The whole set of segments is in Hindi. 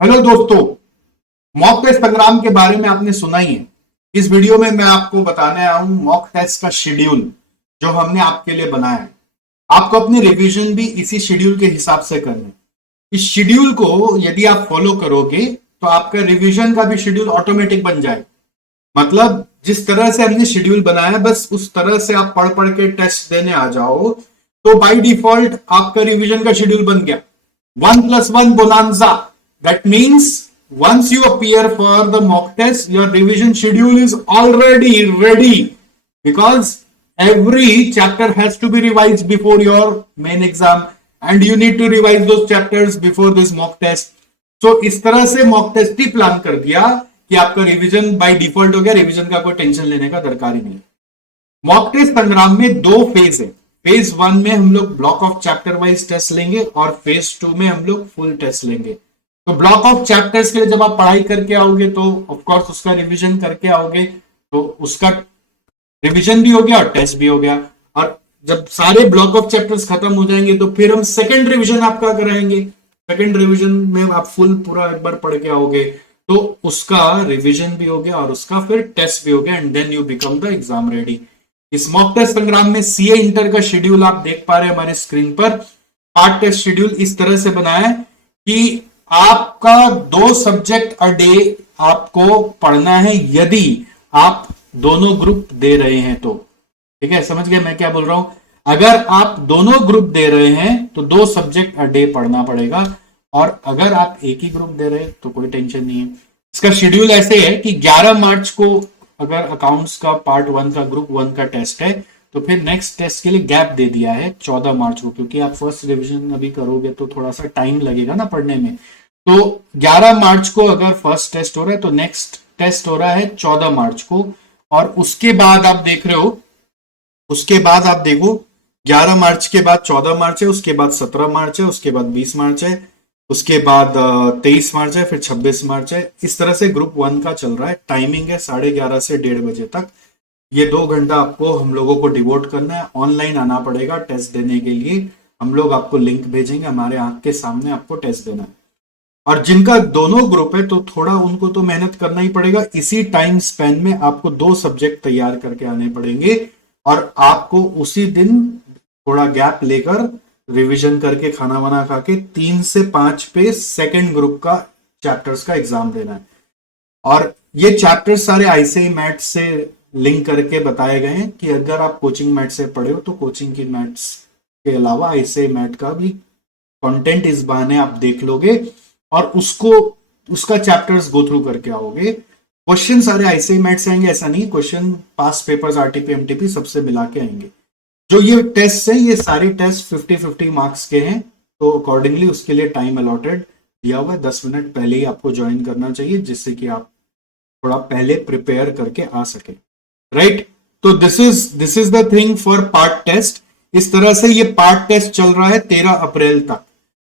हेलो दोस्तों, मॉक टेस्ट संग्राम के बारे में आपने सुना ही है। इस वीडियो में मैं आपको बताने आया हूं मॉक टेस्ट का शेड्यूल जो हमने आपके लिए बनाया है। आपको अपनी रिवीजन भी इसी शेड्यूल के हिसाब से करनी है। इस शेड्यूल को यदि आप फॉलो करोगे तो आपका रिवीजन का भी शेड्यूल ऑटोमेटिक बन जाएगा। मतलब जिस तरह से हमने शेड्यूल बनाया बस उस तरह से आप पढ़ पढ़ के टेस्ट देने आ जाओ तो बाय डिफॉल्ट आपका रिवीजन का शेड्यूल बन गया। 1+1 bonanza. That means once you appear for the mock test, your revision schedule is already ready because every chapter has to be revised before your main exam and you need to revise those chapters before this mock test. So इस तरह से mock test ही प्लान कर दिया कि आपका रिवीजन बाय डिफॉल्ट हो गया। रिवीजन का कोई टेंशन लेने का दरकार ही नहीं। मॉक टेस्ट संग्राम में दो फेज है। फेज 1 में हम लोग block of chapter wise test लेंगे और फेज 2 में हम लोग फुल टेस्ट लेंगे। तो ब्लॉक ऑफ चैप्टर्स के लिए जब आप पढ़ाई करके आओगे तो ऑफ कोर्स उसका रिवीजन करके आओगे, तो उसका रिवीजन भी हो गया और टेस्ट भी हो गया। और जब सारे ब्लॉक ऑफ चैप्टर्स खत्म हो जाएंगे तो फिर हम सेकंड रिवीजन आपका कराएंगे। सेकंड रिवीजन में आप फुल पूरा एक बार पढ़ के आओगे तो उसका रिवीजन भी हो गया और उसका फिर टेस्ट भी हो गया and then you become the exam ready. इस मॉक टेस्ट संग्राम में सीए इंटर का शेड्यूल आप देख पा रहे हैं हमारे स्क्रीन पर। पार्ट टेस्ट शेड्यूल इस तरह से बनाया है कि आपका 2 सब्जेक्ट अ डे आपको पढ़ना है यदि आप दोनों ग्रुप दे रहे हैं तो। ठीक है, समझ गए मैं क्या बोल रहा हूं। अगर आप दोनों ग्रुप दे रहे हैं तो 2 सब्जेक्ट अ डे पढ़ना पड़ेगा और अगर आप एक ही ग्रुप दे रहे हैं तो कोई टेंशन नहीं है। इसका शेड्यूल ऐसे है कि 11 मार्च को अगर अकाउंट्स का पार्ट 1 का ग्रुप 1 का टेस्ट है तो फिर नेक्स्ट टेस्ट के लिए गैप दे दिया है 14 मार्च को, क्योंकि आप फर्स्ट रिवीजन अभी करोगे तो थोड़ा सा टाइम लगेगा ना पढ़ने में। तो 11 मार्च को अगर फर्स्ट टेस्ट हो रहा है तो नेक्स्ट टेस्ट हो रहा है 14 मार्च को। और उसके बाद आप देख रहे हो, उसके बाद आप देखो 11 मार्च के बाद 14 मार्च है, उसके बाद 17 मार्च है, उसके बाद 20 मार्च है, उसके बाद 23 मार्च है, फिर 26 मार्च है। इस तरह से ग्रुप 1 का चल रहा है। टाइमिंग है 11:30 से 1:30 बजे तक। ये 2 घंटा आपको हम लोगों को डिवोट करना है। ऑनलाइन आना पड़ेगा टेस्ट देने के लिए। हम लोग आपको लिंक भेजेंगे, हमारे आंख के सामने आपको टेस्ट देना है। और जिनका दोनों ग्रुप है तो थोड़ा उनको तो मेहनत करना ही पड़ेगा। इसी टाइम स्पेन में आपको 2 सब्जेक्ट तैयार करके आने पड़ेंगे और आपको उसी दिन थोड़ा गैप लेकर रिवीजन करके खाना वाना खा के 3 से 5 पे सेकेंड ग्रुप का चैप्टर्स का एग्जाम देना है। और ये चैप्टर्स सारे आईसीआई मैथ्स से लिंक करके बताए गए हैं कि अगर आप कोचिंग मैथ्स से पढ़े हो तो कोचिंग की मैथ्स के अलावा आईसीआई मैथ का भी कंटेंट इस बहाने आप देख लोगे और उसको उसका चैप्टर्स गो थ्रू करके आओगे। क्वेश्चन सारे आईसीआई मैथ्स आएंगे ऐसा नहीं, क्वेश्चन पास पेपर्स आरटीपी एमटीपी सबसे मिला के आएंगे। जो ये टेस्ट है ये सारी टेस्ट 50-50 मार्क्स के हैं, तो अकॉर्डिंगली उसके लिए टाइम अलॉटेड दिया हुआ है। 10 मिनट पहले ही आपको ज्वाइन करना चाहिए जिससे कि आप थोड़ा पहले प्रिपेयर करके आ सके। राइट, तो this is the thing for part test. इस तरह से ये पार्ट टेस्ट चल रहा है 13 अप्रैल तक।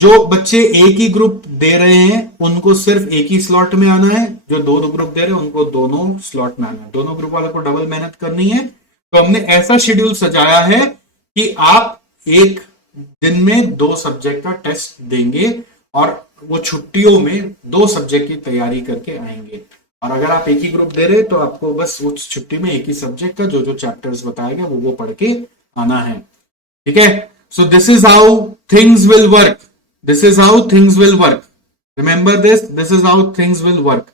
जो बच्चे एक ही ग्रुप दे रहे हैं उनको सिर्फ एक ही स्लॉट में आना है, जो 2 ग्रुप दे रहे हैं उनको दोनों स्लॉट में आना है। दोनों ग्रुप वालों को डबल मेहनत करनी है। तो हमने ऐसा शेड्यूल सजाया है कि आप एक दिन में 2 सब्जेक्ट का टेस्ट देंगे और वो छुट्टियों में 2 सब्जेक्ट की तैयारी करके आएंगे। और अगर आप एक ही ग्रुप दे रहे हैं तो आपको बस उस छुट्टी में एक ही सब्जेक्ट का जो जो चैप्टर्स बताएगा वो पढ़ के आना है। ठीक है, so this is how things will work. This is how things will work. Remember this is how things will work.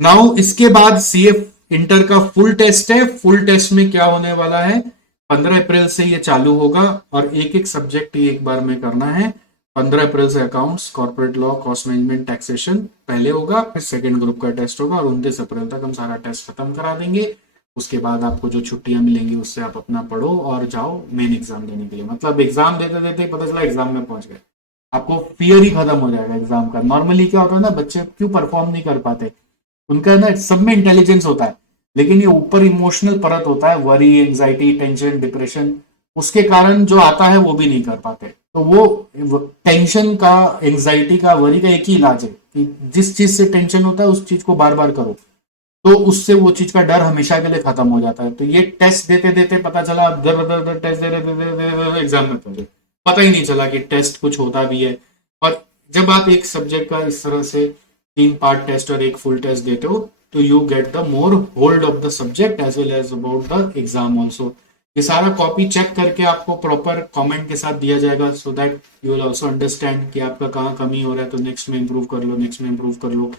Now इसके बाद सीए इंटर का फुल टेस्ट है। फुल टेस्ट में क्या होने वाला है, 15 अप्रैल से ये चालू होगा और एक एक सब्जेक्ट ही एक बार में करना है। 15 अप्रैल से accounts, corporate law, cost management, taxation पहले होगा, फिर सेकंड ग्रुप का टेस्ट होगा और 29 अप्रैल तक हम सारा टेस्ट खत्म करा देंगे। उसके बाद आपको जो छुट्टियां मिलेंगी उससे आप अपना पढ़ो और जाओ मेन एग्जाम देने के लिए। मतलब एग्जाम देते देते पता चला एग्जाम में पहुंच गए, आपको फियर ही खत्म हो जाएगा एग्जाम का। नॉर्मली क्या होता है ना, बच्चे क्यों परफॉर्म नहीं कर पाते, उनका ना सब में इंटेलिजेंस होता है लेकिन ये ऊपर इमोशनल परत होता है, वरी, एंजाइटी, टेंशन, डिप्रेशन, उसके कारण जो आता है वो भी नहीं कर पाते। तो वो टेंशन का, एंजाइटी का, वरी का एक ही इलाज है कि जिस चीज से टेंशन होता है उस चीज को बार बार करो, तो उससे वो चीज का डर हमेशा के लिए खत्म हो जाता है। तो ये टेस्ट देते देते पता चला दर दर दर टेस्ट दे रहे एग्जाम में पहुंचे, पता ही नहीं चला कि टेस्ट कुछ होता भी है। और जब आप एक सब्जेक्ट का इस तरह से 3 पार्ट टेस्ट और 1 फुल टेस्ट देते हो तो you get the more hold of the subject as well as about the exam also. ये सारा कॉपी चेक करके आपको प्रॉपर कमेंट के साथ दिया जाएगा so that you will also understand कि आपका कहाँ कमी हो रहा है, तो नेक्स्ट में इंप्रूव कर लो, नेक्स्ट में इंप्रूव कर लो।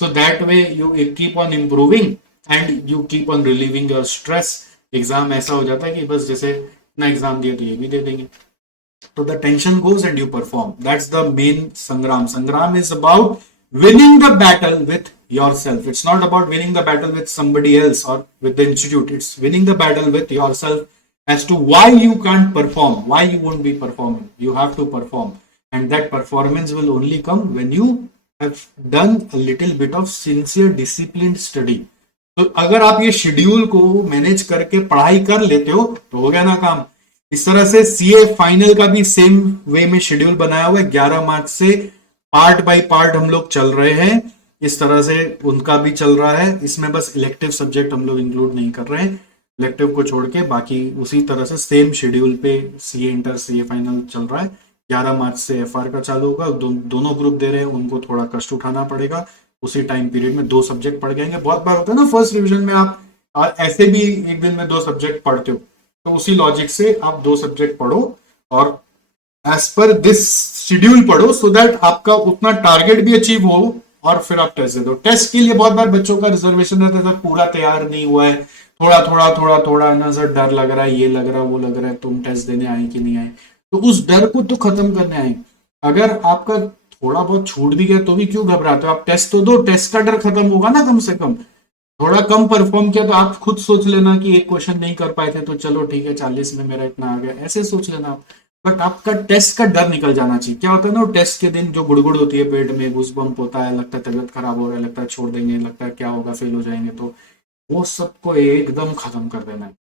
So that way you keep on improving and you keep on relieving your stress. Exam ऐसा हो जाता है कि बस जैसे ना एग्जाम दिया तो ये भी दे देंगे, तो the tension goes and you perform. That's the main sangram. Sangram is about winning the battle with yourself. It's not about winning the battle with somebody else or with the institute. It's winning the battle with yourself as to why you can't perform, why you won't be performing. You have to perform, and that performance will only come when you have done a little bit of sincere disciplined study. तो अगर आप ये शेड्यूल को मैनेज करके पढ़ाई कर लेते हो तो हो गया ना काम। इस तरह से सीए फाइनल का भी सेम वे में शेड्यूल बनाया हुआ है। 11 मार्च से पार्ट बाय पार्ट हम लोग चल रहे हैं, इस तरह से उनका भी चल रहा है। इसमें बस इलेक्टिव सब्जेक्ट हम लोग इंक्लूड नहीं कर रहे हैं, इलेक्टिव को छोड़ के बाकी उसी तरह से सेम शेड्यूल पे सीए इंटर सीए फाइनल चल रहा है। 11 मार्च से एफआर का चालू होगा, दोनों ग्रुप दे रहे हैं, उनको थोड़ा कष्ट उठाना पड़ेगा। उसी टाइम पीरियड में 2 सब्जेक्ट पढ़ जाएंगे। बहुत बार होता है ना फर्स्ट रिविजन में आप ऐसे भी एक दिन में 2 सब्जेक्ट पढ़ते हो, तो उसी लॉजिक से आप 2 सब्जेक्ट पढ़ो और एज पर दिस शेड्यूल पढ़ो सो दैट आपका उतना टारगेट भी अचीव हो और फिर आप टेस्ट दे दो। टेस्ट के लिए बहुत बार बच्चों का रिजर्वेशन रहता है, पूरा तैयार नहीं हुआ है, थोड़ा ना सर डर लग रहा है, ये लग रहा है, वो लग रहा है, तुम टेस्ट देने आए कि नहीं आए। तो उस डर को तो खत्म करने आए। अगर आपका थोड़ा बहुत छूट भी गया तो भी क्यों घबराते हो, आप टेस्ट तो दो, टेस्ट का डर खत्म होगा ना। कम से कम थोड़ा कम परफॉर्म किया तो आप खुद सोच लेना कि एक क्वेश्चन नहीं कर पाए थे तो चलो ठीक है 40 में मेरा इतना आ गया, ऐसे सोच लेना आप। बट आपका टेस्ट का डर निकल जाना चाहिए। क्या होता है ना, टेस्ट के दिन जो गुड़गुड़ होती है पेट में, घुस बम्प होता है, लगता है तबियत खराब हो रहा है, लगता है छोड़ देंगे, लगता है क्या होगा फेल हो जाएंगे, तो वो सबको एकदम खत्म कर देना है।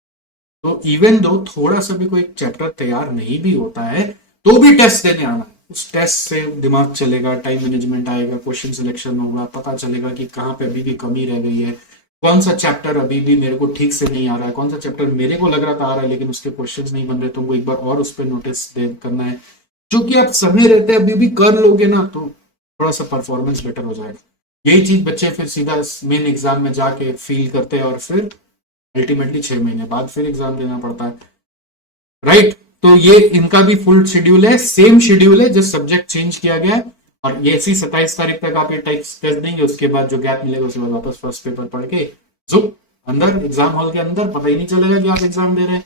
तो इवन दो थोड़ा सा भी कोई चैप्टर तैयार नहीं भी होता है तो भी टेस्ट देने आना है। उस टेस्ट से दिमाग चलेगा, टाइम मैनेजमेंट आएगा, क्वेश्चन सिलेक्शन होगा, पता चलेगा कि कहाँ पे अभी भी कमी रह गई है, कौन सा चैप्टर अभी भी मेरे को ठीक से नहीं आ रहा है, कौन सा चैप्टर मेरे को लग रहा था आ रहा है लेकिन उसके क्वेश्चंस नहीं बन रहे, तुमको एक बार और उस पर नोटिस करना है। जो कि आप समय रहते अभी भी कर लोगे ना तो थोड़ा सा परफॉर्मेंस बेटर हो जाएगा। यही चीज बच्चे फिर सीधा मेन एग्जाम में जाके फील करते हैं और फिर अल्टीमेटली 6 महीने बाद फिर एग्जाम देना पड़ता है, राइट। तो ये इनका भी फुल शेड्यूल है, सेम शेड्यूल है, जस्ट सब्जेक्ट चेंज किया गया है। और ये इसी 27 तारीख तक आप ये टेस्ट देंगे, उसके बाद जो गैप मिलेगा उसके बाद वापस फर्स्ट पेपर पढ़ के जुप अंदर एग्जाम हॉल के अंदर, पता ही नहीं चलेगा कि आप एग्जाम दे रहे हैं।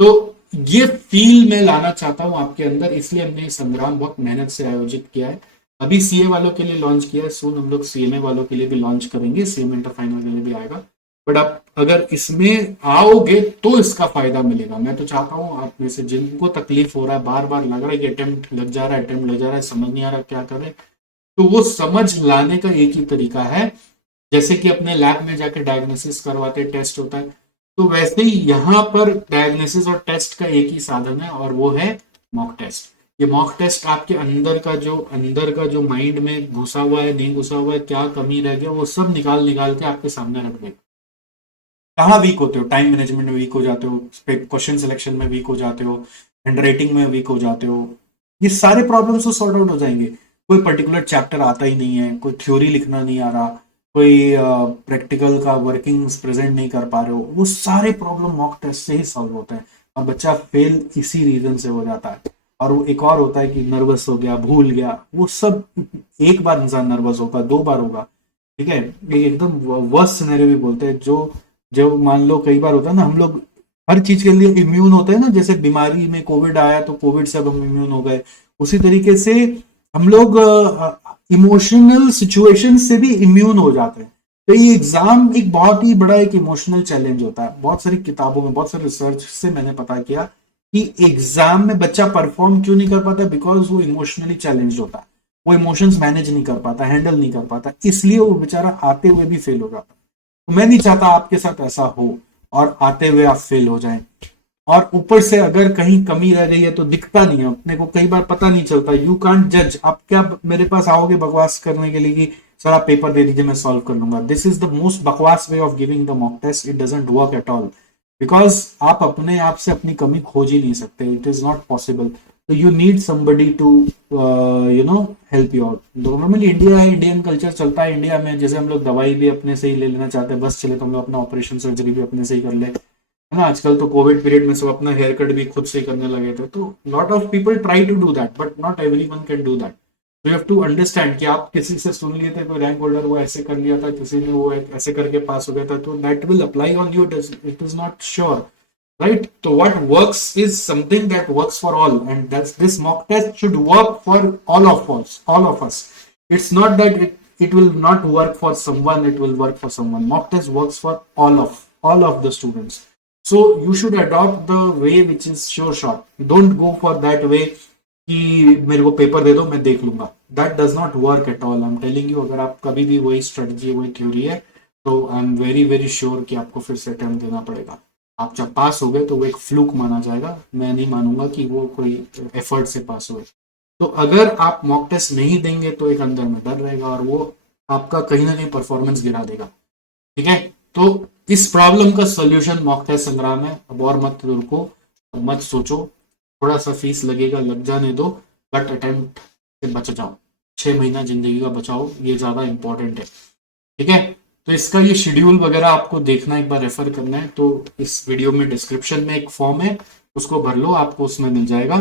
तो ये फील मैं लाना चाहता हूं आपके अंदर, इसलिए हमने संग्राम बहुत मेहनत से आयोजित किया है। अभी सीए वालों के लिए लॉन्च किया है, सून हम लोग सीएमए वालों के लिए भी लॉन्च करेंगे, सीएमए इंटर फाइनल के लिए भी आएगा। बट आप अगर इसमें आओगे तो इसका फायदा मिलेगा। मैं तो चाहता हूं आप में से जिनको तकलीफ हो रहा है, बार बार लग रहा है कि अटेम्प्ट लग जा रहा है, समझ नहीं आ रहा क्या करें, तो वो समझ लाने का एक ही तरीका है। जैसे कि अपने लैब में जाके डायग्नोसिस करवाते टेस्ट होता है, तो वैसे ही यहाँ पर डायग्नोसिस और टेस्ट का एक ही साधन है और वो है मॉक टेस्ट। ये मॉक टेस्ट आपके अंदर का जो माइंड में घुसा हुआ है, नहीं घुसा हुआ है, क्या कमी रह गया, वो सब निकाल के आपके सामने रख देगा। कहाँ वीक होते हो, टाइम मैनेजमेंट में वीक हो जाते हो, क्वेश्चन सिलेक्शन में वीक हो जाते हो, हैंड राइटिंग में वीक हो जाते हो, ये सारे प्रॉब्लम्स तो सॉर्ट आउट हो जाएंगे। कोई पर्टिकुलर चैप्टर आता ही नहीं है, कोई थ्योरी लिखना नहीं आ रहा, कोई प्रैक्टिकल का वर्किंग्स प्रेजेंट नहीं कर पा रहे हो, वो सारे प्रॉब्लम मॉक टेस्ट से ही सॉल्व होते हैं। अब बच्चा फेल इसी रीजन से हो जाता है। और वो एक और होता है कि नर्वस हो गया, भूल गया, वो सब एक बार इंसान नर्वस होगा, 2 बार होगा, ठीक है। ये एकदम वर्स्ट सिनेरियो भी बोलते हैं। जो मान लो कई बार होता है ना, हम लोग हर चीज के लिए इम्यून होते हैं ना, जैसे बीमारी में कोविड आया तो कोविड से अब हम इम्यून हो गए, उसी तरीके से हम लोग इमोशनल सिचुएशन से भी इम्यून हो जाते हैं। तो ये एग्जाम एक बहुत ही बड़ा एक इमोशनल चैलेंज होता है। बहुत सारी किताबों में, बहुत सारे रिसर्च से मैंने पता किया कि एग्जाम में बच्चा परफॉर्म क्यों नहीं कर पाता, बिकॉज वो इमोशनली चैलेंज होता है, वो इमोशंस मैनेज नहीं कर पाता, हैंडल नहीं कर पाता, इसलिए वो बेचारा आते हुए भी फेल हो जाता है। तो मैं नहीं चाहता आपके साथ ऐसा हो और आते हुए आप फेल हो जाएं। और ऊपर से अगर कहीं कमी रह गई है तो दिखता नहीं है अपने को, कई बार पता नहीं चलता, यू कांट जज। आप क्या मेरे पास आओगे बकवास करने के लिए कि सर आप पेपर दे दीजिए मैं सॉल्व कर लूंगा? दिस इज द मोस्ट बकवास way of giving the mock test. It doesn't work at all, because आप अपने आप से अपनी कमी खोज ही नहीं सकते, इट इज नॉट पॉसिबल। तो you need somebody to help you out. Normally India है, इंडियन कल्चर चलता है इंडिया में, जैसे हम लोग दवाई भी अपने से ही ले लेना चाहते हैं, बस चले तो हम लोग अपना ऑपरेशन सर्जरी भी अपने से ही कर ले, है ना। आजकल तो कोविड पीरियड में सब अपना हेयर कट भी खुद से करने लगे थे, तो lot of people try to do that but not everyone can do that. You have to understand कि आप किसी से सुन लिए थे, कोई रैंक होल्डर वो ऐसे कर लिया था, किसी ने वो ऐसे करके पास हो गया था, तो that will apply on you, it is not sure, right? So what works is something that works for all, and that's this mock test should work for all of us. It's not that it will not work for someone, it will work for someone. Mock test works for all of the students. So you should adopt the way which is sure shot. Don't go for that way कि मेरे को पेपर दे दो मैं देख लूंगा. That does not work at all. I'm telling you, अगर आप कभी भी वही स्ट्रेटजी वही थ्योरी है तो I am very very sure कि आपको फिर से अटेम्प्ट देना पड़ेगा. आप जब पास हो गए तो वो एक फ्लूक माना जाएगा, मैं नहीं मानूंगा कि वो कोई एफर्ट से पास हुए. तो अगर आप मॉक टेस्ट नहीं देंगे तो एक अंदर में डर रहेगा और वो आपका कहीं ना कहीं परफॉर्मेंस गिरा देगा. ठीक है, तो इस प्रॉब्लम का सोल्यूशन मॉक टेस्ट संग्राम है. अब और मत रुको, मत सोचो, थोड़ा सा फीस लगेगा लग जाने दो, बट अटेम्प्ट से बच जाओ. 6 महीना जिंदगी का बचाओ, ये ज्यादा इंपॉर्टेंट है. ठीक है, तो इसका ये शेड्यूल वगैरह आपको देखना, एक बार रेफर करना है तो इस वीडियो में डिस्क्रिप्शन में एक फॉर्म है, उसको भर लो, आपको उसमें मिल जाएगा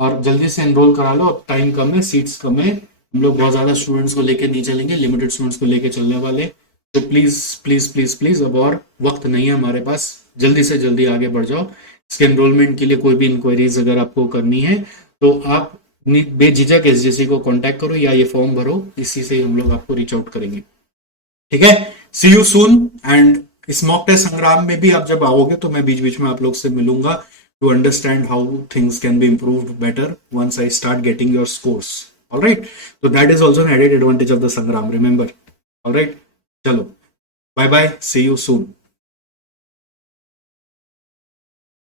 और जल्दी से एनरोल करा लो. अब टाइम कम है, सीट्स कम है, हम लोग बहुत ज्यादा स्टूडेंट्स को लेके नहीं चलेंगे, लिमिटेड स्टूडेंट्स को लेके चलने वाले. तो प्लीज प्लीज प्लीज प्लीज अब और वक्त नहीं है हमारे पास, जल्दी से जल्दी आगे बढ़ जाओ. इसके एनरोलमेंट के लिए कोई भी इंक्वायरीज अगर आपको करनी है तो आप बेझिझक एसजीसी को कांटेक्ट करो या ये फॉर्म भरो, इसी से हम लोग आपको रीच आउट करेंगे. ठीक है, सी यू सून. एंड इस मॉक टेस्ट संग्राम में भी आप जब आओगे तो मैं बीच बीच में आप लोग से मिलूंगा to understand how things can be improved better once I start getting your scores. Alright, so that is also an added advantage of the Sangram, remember. Alright, chalo, bye bye, see you soon.